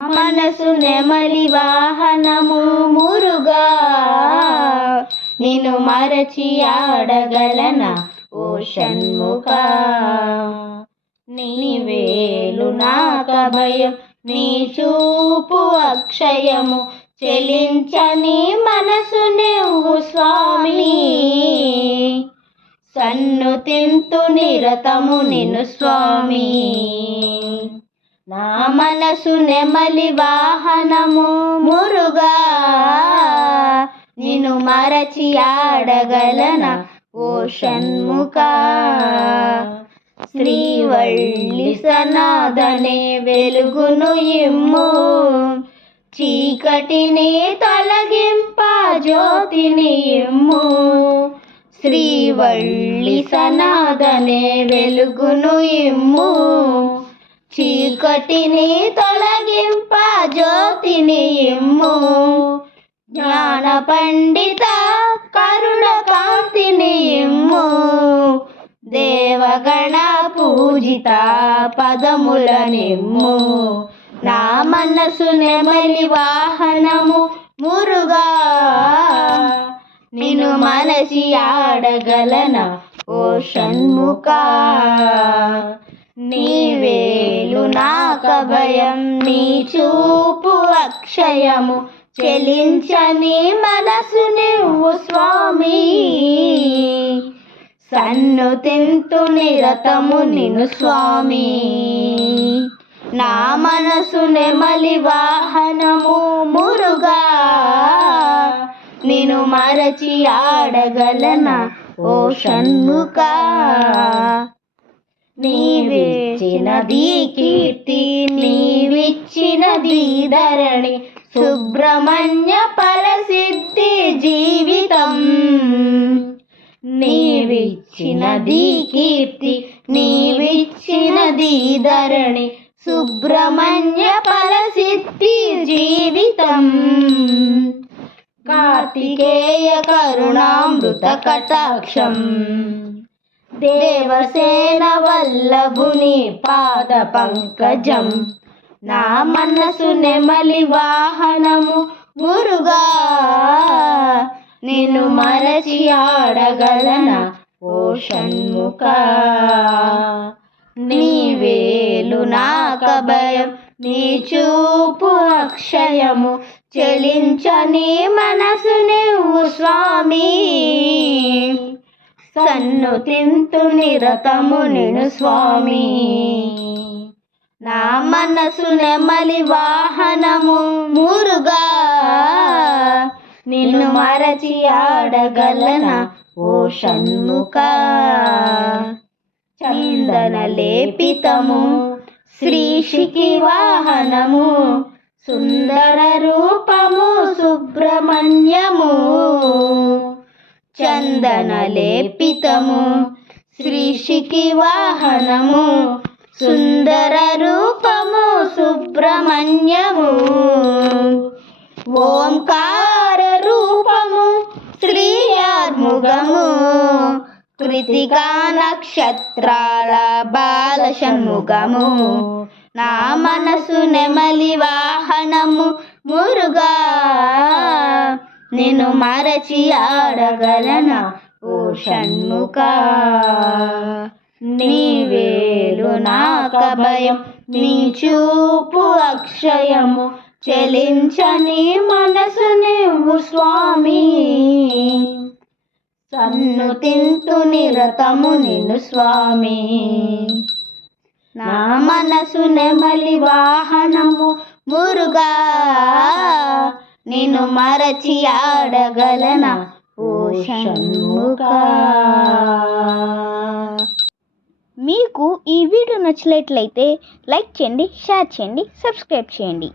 మనసు నెమలి వాహనము మురుగా, నిన్ను మరచి ఆడగలన ఓ షణ్ముఖ. నీ వేలు నాకభయం, నీ చూపు అక్షయము, చెలించని మనసు నువ్వు స్వామి. సన్నుతింతు నిరతము నిన్ను స్వామి. నా మనసు నెమలి వాహనము మురుగా, నిన్ను మరచి ఆడగలన ఓ షణ్ముఖ. శ్రీవల్లి సనాదనే వెలుగును ఇమ్ము, చీకటిని తొలగింప జ్యోతిని ఇమ్ము. శ్రీవల్లి సనాదనే వెలుగును ఇమ్ము, చీకటిని తొలగింప జ్యోతిని ఇమ్ము. జ్ఞాన పండిత కరుణ కాంతిని ఇమ్ము, దేవగణ పూజిత పదములనిమ్ము. నా మనసు నెమలి వాహనము మురుగా, నిన్ను మనసి ఆడగలన ఓ షణ్ముఖ. నీ వేలు నాకభయం, నీ చూపు అక్షయము, చెలించని మనసు నువ్వు స్వామి. సన్నుతింతు నిరతము నిన్ను స్వామి. నా మనసు నెమలి వాహనము మురుగా, నిన్ను మరచి ఆడగలన ఓ షణ్ముఖ. నీవిచ్చినది కీర్తి, నీవిచ్చినది ధరణి, సుబ్రహ్మణ్య పరసిద్ధి జీవితం. నీవిచ్చినది కీర్తి, నీవిచ్చినది ధరణి, సుబ్రహ్మణ్య పరసిద్ధి జీవితం. కార్తికేయ కరుణామృత కటాక్షం, దేవసేన వల్లభుని పాద పంకజం. నా మనసు నెమలి వాహనము మురుగా, నిన్ను మరచి ఆడగలన ఓ షణ్ముఖ. నీ వేలు నాకభయం, నీ చూపు అక్షయము, చెలించని మనసు నువ్వు స్వామి. సన్నుతింతు నిరతము నిన్ను స్వామి. నా మనసు నెమలి వాహనము మురుగా, నిన్ను మరచి ఆడగలన ఓ షణ్ముఖ. చందన లేపితము శ్రీషికి వాహనము, సుందర రూపము సుబ్రహ్మణ్యము. చందన లేపితము శ్రీషికి వాహనము, సుందర రూపము సుబ్రహ్మణ్యము. ఓంకార రూపము శ్రీయార్ముగము, కృతికా నక్షత్రాల బాల షణ్ముఖము. నా మనసు నెమలి వాహనము మురుగా, నిన్ను మరచి ఆడగలన ఓ షణ్ముఖ. నీ వేలు నాకభయం, నీ చూపు అక్షయము, చెలించని మనసు నువ్వు స్వామి. సన్నుతింతు నిరతము నిన్ను స్వామి. నా మనసు నెమలి వాహనము మురుగా, నిన్ను మరచి ఆడగలన ఓ షణ్ముఖ. మీకు ఈ వీడియో నచ్చినట్లయితే లైక్ చేయండి, షేర్ చేయండి, సబ్స్క్రైబ్ చేయండి.